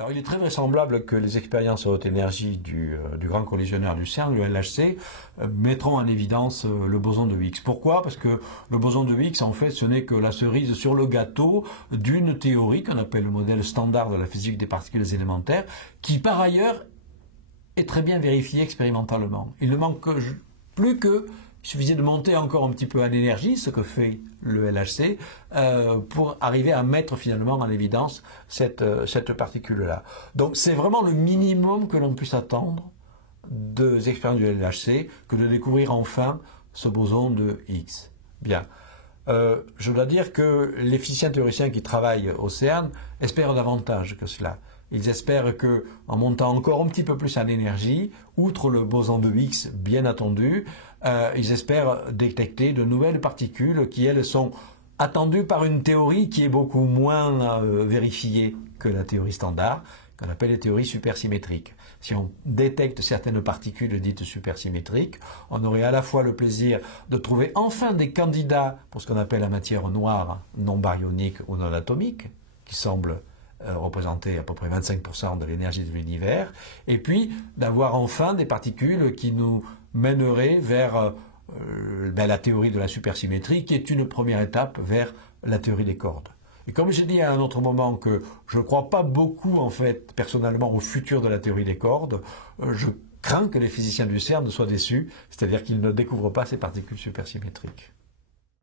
Alors, il est très vraisemblable que les expériences à haute énergie du grand collisionneur du CERN, le LHC, mettront en évidence le boson de Higgs. Pourquoi? Parce que le boson de Higgs, en fait, ce n'est que la cerise sur le gâteau d'une théorie qu'on appelle le modèle standard de la physique des particules élémentaires, qui, par ailleurs, est très bien vérifié expérimentalement. Il ne manque plus que il suffisait de monter encore un petit peu en énergie, ce que fait le LHC, pour arriver à mettre finalement en évidence cette particule-là. Donc c'est vraiment le minimum que l'on puisse attendre des expériences du LHC que de découvrir enfin ce boson de Higgs. Bien. Je dois dire que les physiciens théoriciens qui travaillent au CERN espèrent davantage que cela. Ils espèrent que, en montant encore un petit peu plus en énergie, outre le boson de Higgs bien attendu, ils espèrent détecter de nouvelles particules qui, elles, sont attendues par une théorie qui est beaucoup moins vérifiée que la théorie standard, qu'on appelle les théories supersymétriques. Si on détecte certaines particules dites supersymétriques, on aurait à la fois le plaisir de trouver enfin des candidats pour ce qu'on appelle la matière noire non baryonique ou non atomique, qui semble représenter à peu près 25% de l'énergie de l'univers, et puis d'avoir enfin des particules qui nous mèneraient vers la théorie de la supersymétrie, qui est une première étape vers la théorie des cordes. Et comme j'ai dit à un autre moment que je ne crois pas beaucoup, en fait, personnellement, au futur de la théorie des cordes, je crains que les physiciens du CERN soient déçus, c'est-à-dire qu'ils ne découvrent pas ces particules supersymétriques.